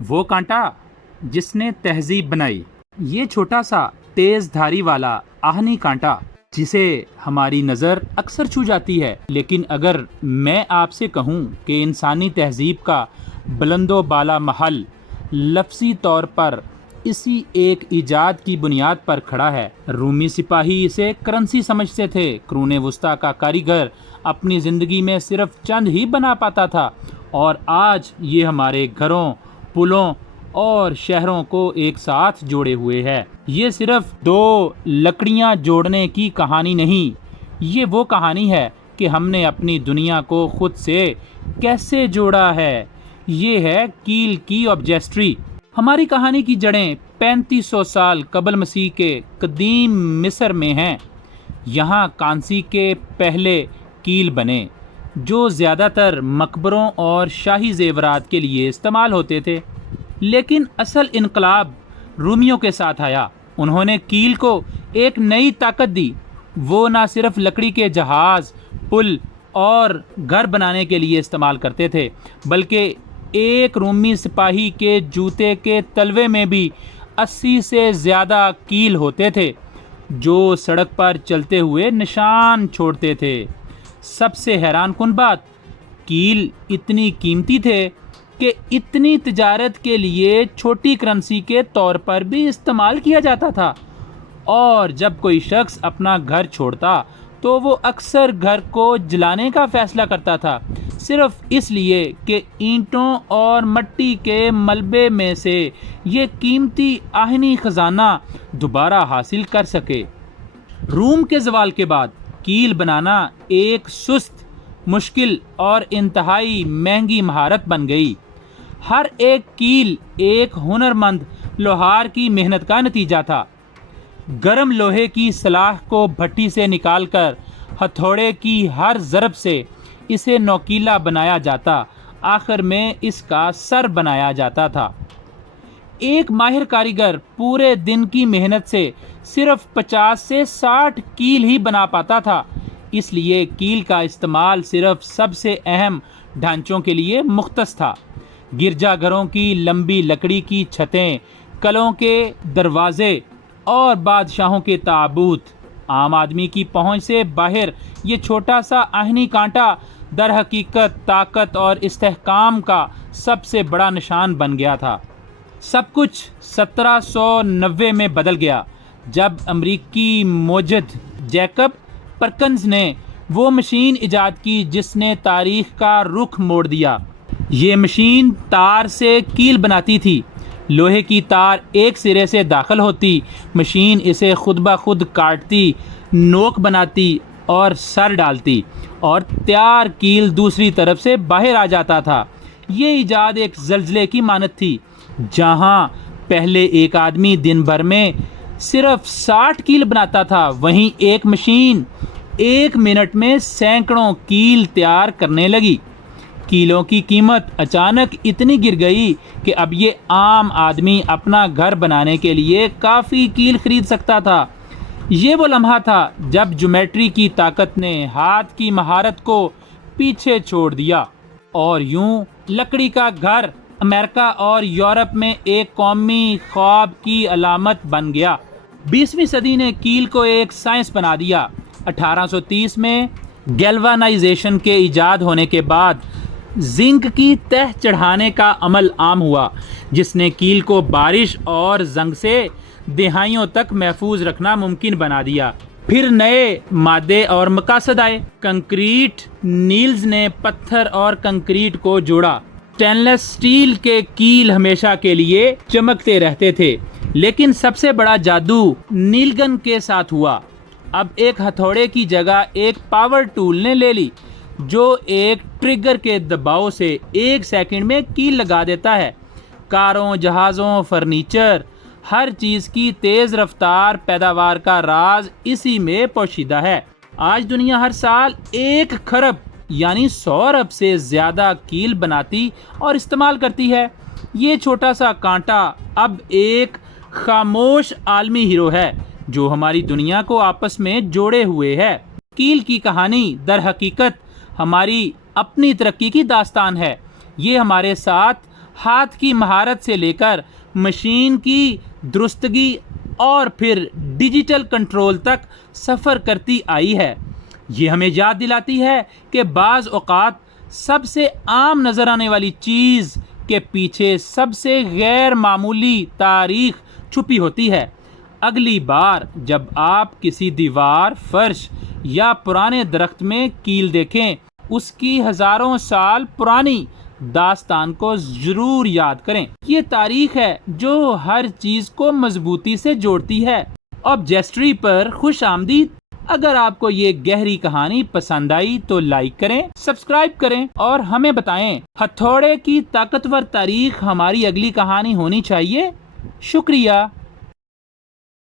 وہ کانٹا جس نے تہذیب بنائی، یہ چھوٹا سا تیز دھاری والا آہنی کانٹا جسے ہماری نظر اکثر چھو جاتی ہے، لیکن اگر میں آپ سے کہوں کہ انسانی تہذیب کا بلند و بالا محل لفظی طور پر اسی ایک ایجاد کی بنیاد پر کھڑا ہے۔ رومی سپاہی اسے کرنسی سمجھتے تھے، قرون وسطیٰ کا کاریگر اپنی زندگی میں صرف چند ہی بنا پاتا تھا، اور آج یہ ہمارے گھروں، پلوں اور شہروں کو ایک ساتھ جوڑے ہوئے ہے۔ یہ صرف دو لکڑیاں جوڑنے کی کہانی نہیں، یہ وہ کہانی ہے کہ ہم نے اپنی دنیا کو خود سے کیسے جوڑا ہے۔ یہ ہے کیل کی آبجسٹری۔ ہماری کہانی کی جڑیں 3500 سال قبل مسیح کے قدیم مصر میں ہیں۔ یہاں کانسی کے پہلے کیل بنے جو زیادہ تر مقبروں اور شاہی زیورات کے لیے استعمال ہوتے تھے، لیکن اصل انقلاب رومیوں کے ساتھ آیا۔ انہوں نے کیل کو ایک نئی طاقت دی۔ وہ نہ صرف لکڑی کے جہاز، پل اور گھر بنانے کے لیے استعمال کرتے تھے، بلکہ ایک رومی سپاہی کے جوتے کے تلوے میں بھی 80 سے زیادہ کیل ہوتے تھے جو سڑک پر چلتے ہوئے نشان چھوڑتے تھے۔ سب سے حیران کن بات، کیل اتنی قیمتی تھے کہ اتنی تجارت کے لیے چھوٹی کرنسی کے طور پر بھی استعمال کیا جاتا تھا، اور جب کوئی شخص اپنا گھر چھوڑتا تو وہ اکثر گھر کو جلانے کا فیصلہ کرتا تھا، صرف اس لیے کہ اینٹوں اور مٹی کے ملبے میں سے یہ قیمتی آہنی خزانہ دوبارہ حاصل کر سکے۔ روم کے زوال کے بعد کیل بنانا ایک سست، مشکل اور انتہائی مہنگی مہارت بن گئی۔ ہر ایک کیل ایک ہنرمند لوہار کی محنت کا نتیجہ تھا۔ گرم لوہے کی سلاخ کو بھٹی سے نکال کر ہتھوڑے کی ہر ضرب سے اسے نوکیلا بنایا جاتا، آخر میں اس کا سر بنایا جاتا تھا۔ ایک ماہر کاریگر پورے دن کی محنت سے صرف 50 سے 60 کیل ہی بنا پاتا تھا، اس لیے کیل کا استعمال صرف سب سے اہم ڈھانچوں کے لیے مختص تھا۔ گرجا گھروں کی لمبی لکڑی کی چھتیں، قلعوں کے دروازے اور بادشاہوں کے تابوت، عام آدمی کی پہنچ سے باہر یہ چھوٹا سا آہنی کانٹا در حقیقت طاقت اور استحکام کا سب سے بڑا نشان بن گیا تھا۔ سب کچھ 1790 میں بدل گیا جب امریکی موجد جیکب پرکنز نے وہ مشین ایجاد کی جس نے تاریخ کا رخ موڑ دیا۔ یہ مشین تار سے کیل بناتی تھی۔ لوہے کی تار ایک سرے سے داخل ہوتی، مشین اسے خود بخود کاٹتی، نوک بناتی اور سر ڈالتی، اور تیار کیل دوسری طرف سے باہر آ جاتا تھا۔ یہ ایجاد ایک زلزلے کی مانند تھی۔ جہاں پہلے ایک آدمی دن بھر میں صرف 60 کیل بناتا تھا، وہیں ایک مشین 1 منٹ میں سینکڑوں کیل تیار کرنے لگی۔ کیلوں کی قیمت اچانک اتنی گر گئی کہ اب یہ عام آدمی اپنا گھر بنانے کے لیے کافی کیل خرید سکتا تھا۔ یہ وہ لمحہ تھا جب جیومیٹری کی طاقت نے ہاتھ کی مہارت کو پیچھے چھوڑ دیا، اور یوں لکڑی کا گھر امریکہ اور یورپ میں ایک قومی خواب کی علامت بن گیا۔ 20ویں صدی نے کیل کو ایک سائنس بنا دیا۔ 1830 میں گیلوانائزیشن کے ایجاد ہونے کے بعد زنک کی تہ چڑھانے کا عمل عام ہوا، جس نے کیل کو بارش اور زنگ سے دہائیوں تک محفوظ رکھنا ممکن بنا دیا۔ پھر نئے مادے اور مقاصد آئے۔ کنکریٹ نیلز نے پتھر اور کنکریٹ کو جوڑا۔ اسٹینلیس اسٹیل کے کیل ہمیشہ کے لیے چمکتے رہتے تھے، لیکن سب سے بڑا جادو نیل گن کے ساتھ ہوا۔ اب ایک ہتھوڑے کی جگہ ایک پاور ٹول نے لے لی جو ایک ٹریگر کے دباؤ سے 1 سیکنڈ میں کیل لگا دیتا ہے۔ کاروں، جہازوں، فرنیچر، ہر چیز کی تیز رفتار پیداوار کا راز اسی میں پوشیدہ ہے۔ آج دنیا ہر سال 1 کھرب یعنی 100 ارب سے زیادہ کیل بناتی اور استعمال کرتی ہے۔ یہ چھوٹا سا کانٹا اب ایک خاموش عالمی ہیرو ہے جو ہماری دنیا کو آپس میں جوڑے ہوئے ہے۔ کیل کی کہانی در حقیقت ہماری اپنی ترقی کی داستان ہے۔ یہ ہمارے ساتھ ہاتھ کی مہارت سے لے کر مشین کی درستگی اور پھر ڈیجیٹل کنٹرول تک سفر کرتی آئی ہے۔ یہ ہمیں یاد دلاتی ہے کہ بعض اوقات سب سے عام نظر آنے والی چیز کے پیچھے سب سے غیر معمولی تاریخ چھپی ہوتی ہے۔ اگلی بار جب آپ کسی دیوار، فرش یا پرانے درخت میں کیل دیکھیں، اس کی ہزاروں سال پرانی داستان کو ضرور یاد کریں۔ یہ تاریخ ہے جو ہر چیز کو مضبوطی سے جوڑتی ہے۔ آبجیکٹری پر خوش آمدید۔ اگر آپ کو یہ گہری کہانی پسند آئی تو لائک کریں، سبسکرائب کریں اور ہمیں بتائیں ہتھوڑے کی طاقتور تاریخ ہماری اگلی کہانی ہونی چاہیے۔ شکریہ۔